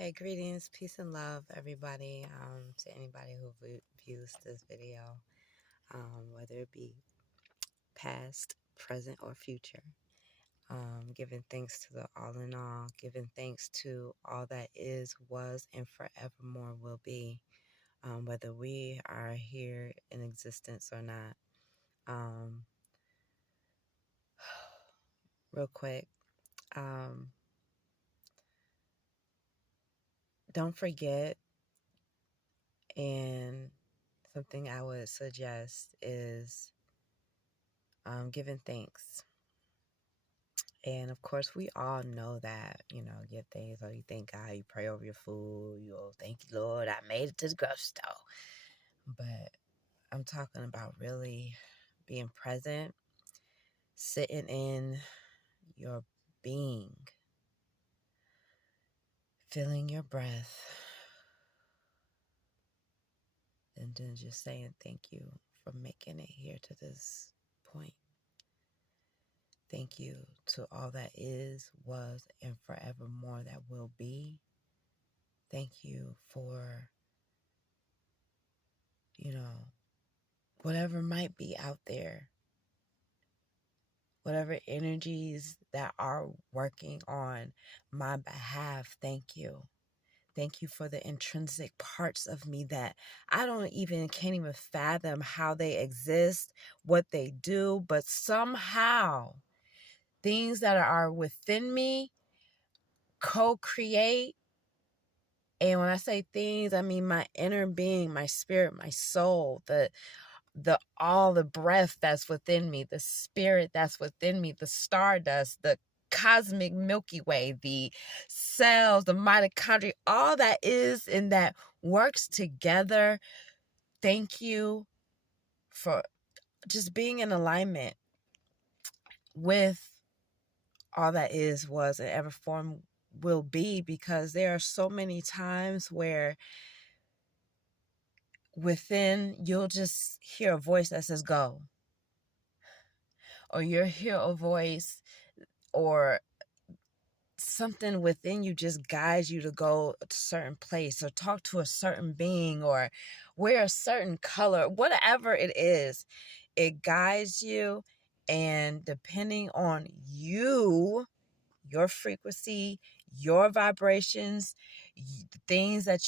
Hey, greetings, peace and love, everybody. To anybody who views this video, whether it be past, present, or future. Giving thanks to the all in all, giving thanks to all that is, was, and forevermore will be, whether we are here in existence or not. Real quick, don't forget, and something I would suggest is giving thanks. And of course, we all know that, give thanks, or you thank God, you pray over your food, thank you, Lord, I made it to the grocery store. But I'm talking about really being present, sitting in your being, feeling your breath, and then just saying thank you for making it here to this point. Thank you to all that is, was, and forevermore that will be. Thank you for, whatever might be out there, whatever energies that are working on my behalf. Thank you. Thank you for the intrinsic parts of me that can't even fathom how they exist, what they do, but somehow things that are within me co-create. And when I say things, I mean my inner being, my spirit, my soul, all the breath that's within me, the spirit that's within me, the stardust, the cosmic Milky Way, the cells, the mitochondria, all that is and that works together. Thank you for just being in alignment with all that is, was, and ever form will be, because there are so many times where within you'll just hear a voice that says go, or you'll hear a voice or something within you just guides you to go a certain place or talk to a certain being or wear a certain color, whatever it is, it guides you. And depending on you, your frequency, your vibrations, the things that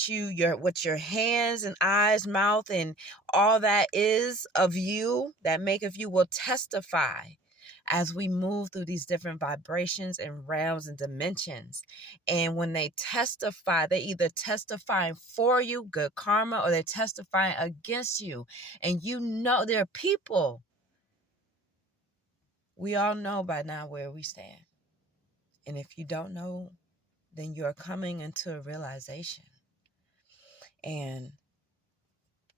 what your hands and eyes, mouth, and all that is of you, that make of you, will testify as we move through these different vibrations and realms and dimensions. And when they testify, they either testifying for you, good karma, or they're testifying against you. And there are people, we all know by now where we stand. And if you don't know, then you're coming into a realization. And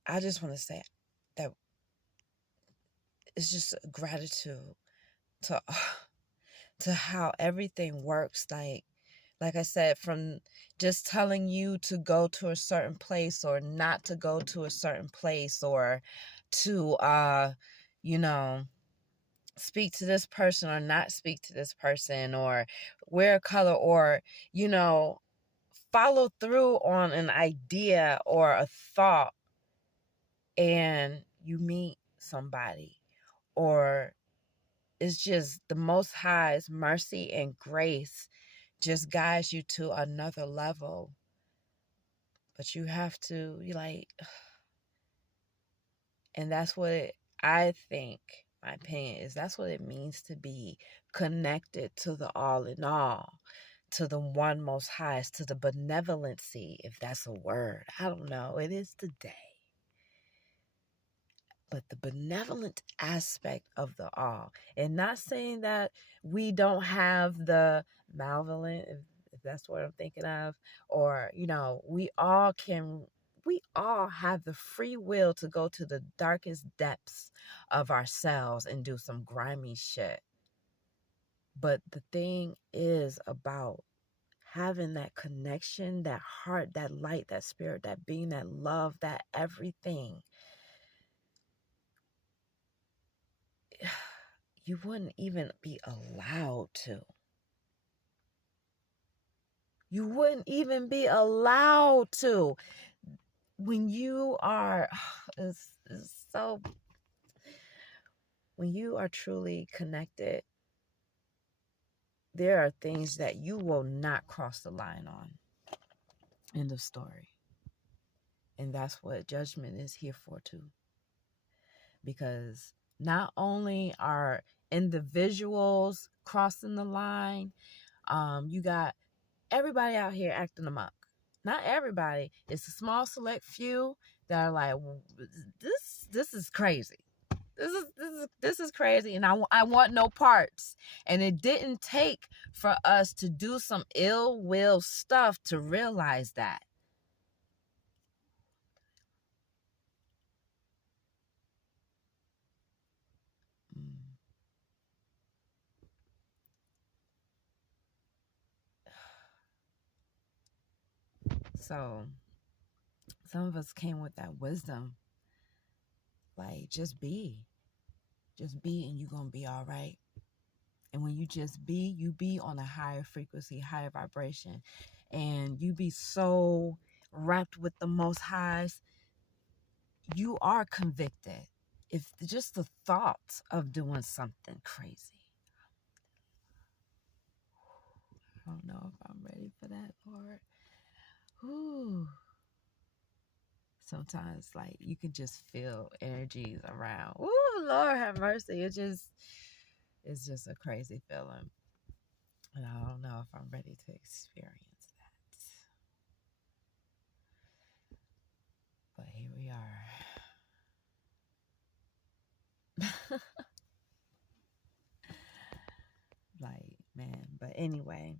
I just want to say that it's just gratitude to how everything works. Like I said, from just telling you to go to a certain place or not to go to a certain place, or to speak to this person or not speak to this person, or wear a color, or follow through on an idea or a thought, and you meet somebody, or it's just the Most High's mercy and grace just guides you to another level. But you have to, and that's what I think, my opinion is, that's what it means to be connected to the all in all, to the one Most Highest, to the benevolency, if that's a word. I don't know. It is today. But the benevolent aspect of the all. And not saying that we don't have the malevolent, if that's what I'm thinking of, or, we all have the free will to go to the darkest depths of ourselves and do some grimy shit. But the thing is about having that connection, that heart, that light, that spirit, that being, that love, that everything. You wouldn't even be allowed to. You wouldn't even be allowed to. When you are, it's so, when you are truly connected, there are things that you will not cross the line on. End of story. And that's what judgment is here for too. Because not only are individuals crossing the line, you got everybody out here acting amok. Not everybody. It's a small select few that are like, this is crazy. This is crazy, and I want no parts. And it didn't take for us to do some ill will stuff to realize that. So some of us came with that wisdom, like just be, and you're gonna be all right. And when you just be, you be on a higher frequency, higher vibration, and you be so wrapped with the Most Highs, you are convicted. If just the thought of doing something crazy, I don't know if I'm ready for that part. Ooh. Sometimes, like, you can just feel energies around. Ooh, Lord have mercy. It's just a crazy feeling. And I don't know if I'm ready to experience that. But here we are. Like, man. But anyway,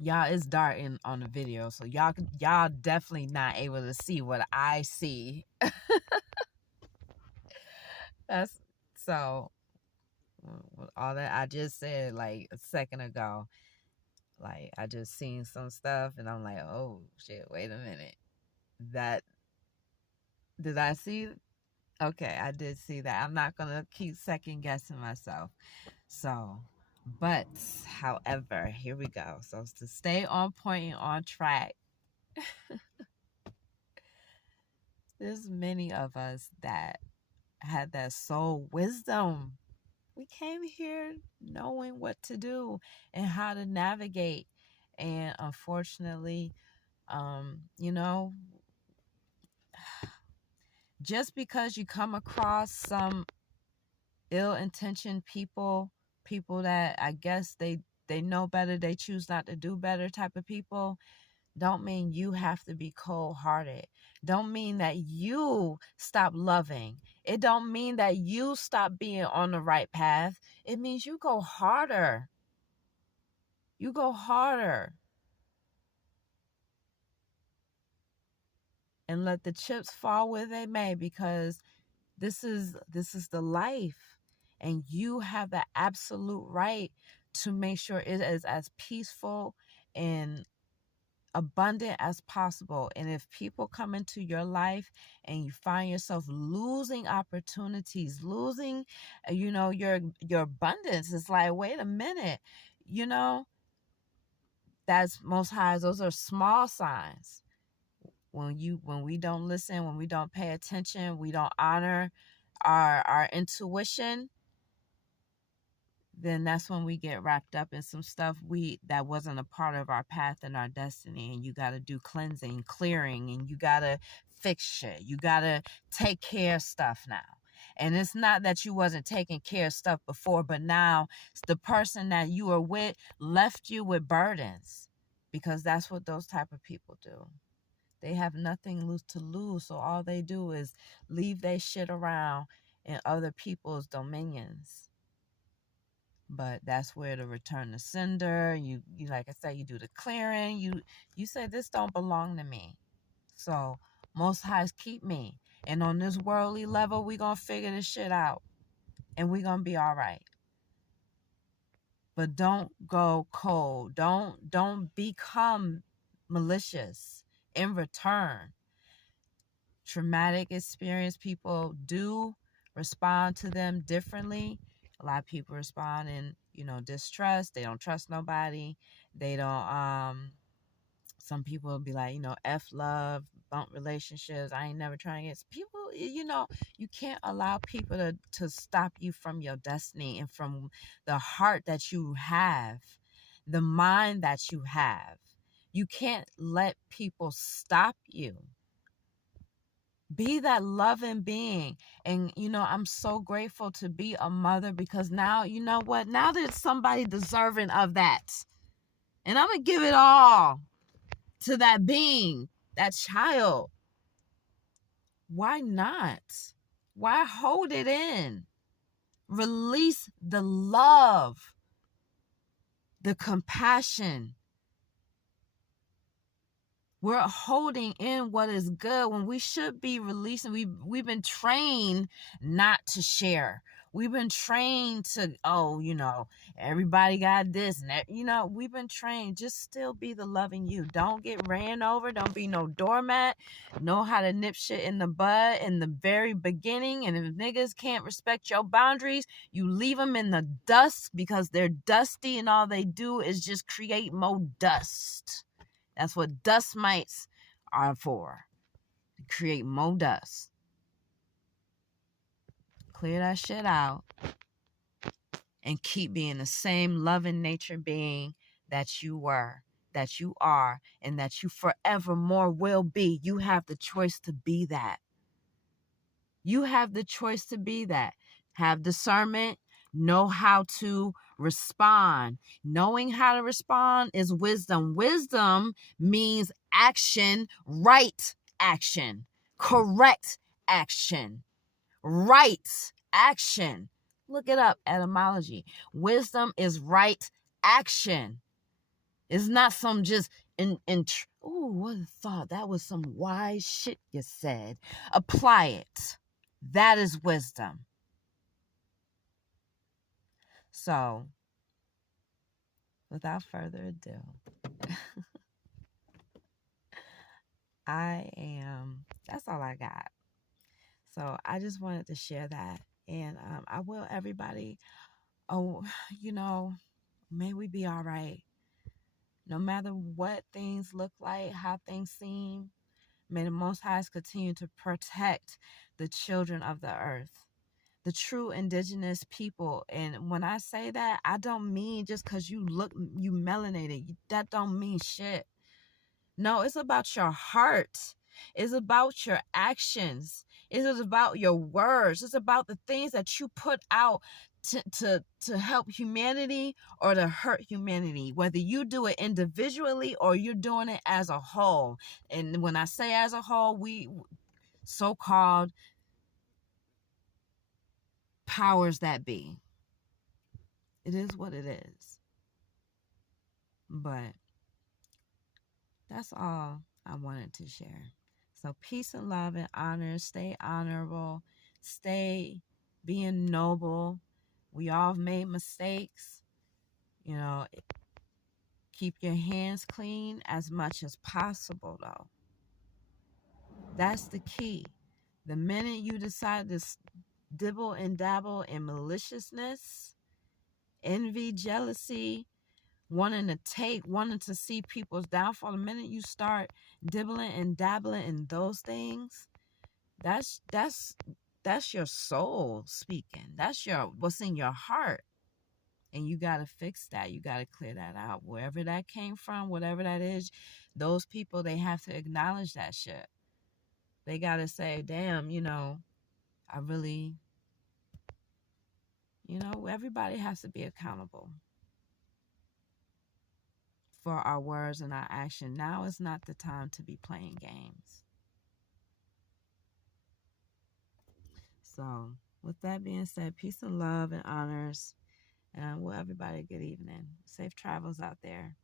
y'all, it's dark on the video, so y'all definitely not able to see what I see. That's so all that I just said like a second ago. Like, I just seen some stuff and I'm like, oh shit, wait a minute. That did I see? Okay, I did see that. I'm not gonna keep second guessing myself. So, but however, here we go. So to stay on point and on track, there's many of us that had that soul wisdom. We came here knowing what to do and how to navigate. And unfortunately, you know, just because you come across some ill-intentioned people that I guess they know better, they choose not to do better type of people, don't mean you have to be cold-hearted. Don't mean that you stop loving. It don't mean that you stop being on the right path. It means you go harder. You go harder. And let the chips fall where they may, because this is the life, and you have the absolute right to make sure it is as peaceful and abundant as possible. And if people come into your life and you find yourself losing opportunities, losing your abundance, it's like, wait a minute, that's Most High. Those are small signs. When we don't listen, when we don't pay attention, we don't honor our intuition, then that's when we get wrapped up in some stuff that wasn't a part of our path and our destiny. And you got to do cleansing, clearing, and you got to fix shit. You got to take care of stuff now. And it's not that you wasn't taking care of stuff before, but now the person that you were with left you with burdens, because that's what those type of people do. They have nothing to lose, so all they do is leave their shit around in other people's dominions. But that's where the return to sender, you like I said, you do the clearing, you say, this don't belong to me. So Most Highs keep me. And on this worldly level, we gonna figure this shit out. And we gonna be all right. But don't go cold. Don't become malicious in return. Traumatic experience, people do respond to them differently. A lot of people respond in distrust. They don't trust nobody. They don't, some people will be like, F love, bump relationships. I ain't never trying to get people, you can't allow people to stop you from your destiny and from the heart that you have, the mind that you have. You can't let people stop you. Be that loving being. And, I'm so grateful to be a mother, because now, you know what? Now there's somebody deserving of that. And I'm going to give it all to that being, that child. Why not? Why hold it in? Release the love, the compassion. We're holding in what is good when we should be releasing. We've been trained not to share. We've been trained to, everybody got this and that. We've been trained. Just still be the loving you. Don't get ran over. Don't be no doormat. Know how to nip shit in the bud in the very beginning. And if niggas can't respect your boundaries, you leave them in the dust, because they're dusty and all they do is just create more dust. That's what dust mites are for. To create more dust. Clear that shit out. And keep being the same loving nature being that you were, that you are, and that you forevermore will be. You have the choice to be that. You have the choice to be that. Have discernment. Know how to respond. Knowing how to respond is wisdom. Wisdom means action, right action, correct action, right action. Look it up, etymology. Wisdom is right action. It's not some just what a thought. That was some wise shit you said. Apply it. That is wisdom. So, without further ado, that's all I got. So, I just wanted to share that. And I will, everybody, may we be all right. No matter what things look like, how things seem, may the Most High continue to protect the children of the earth, the true indigenous people. And when I say that, I don't mean just because you melanated. That don't mean shit. No, it's about your heart. It's about your actions. It's about your words. It's about the things that you put out to help humanity or to hurt humanity, whether you do it individually or you're doing it as a whole. And when I say as a whole, we so-called powers that be. It is what it is. But that's all I wanted to share. So peace and love and honor. Stay honorable. Stay being noble. We all have made mistakes. Keep your hands clean as much as possible, though. That's the key. The minute you decide to dibble and dabble in maliciousness, envy, jealousy, wanting to see people's downfall, the minute you start dibbling and dabbling in those things, that's your soul speaking. That's what's in your heart. And you got to fix that. You got to clear that out. Wherever that came from, whatever that is, those people, they have to acknowledge that shit. They got to say, damn, I really, everybody has to be accountable for our words and our action. Now is not the time to be playing games. So, with that being said, peace and love and honors. And everybody, good evening. Safe travels out there.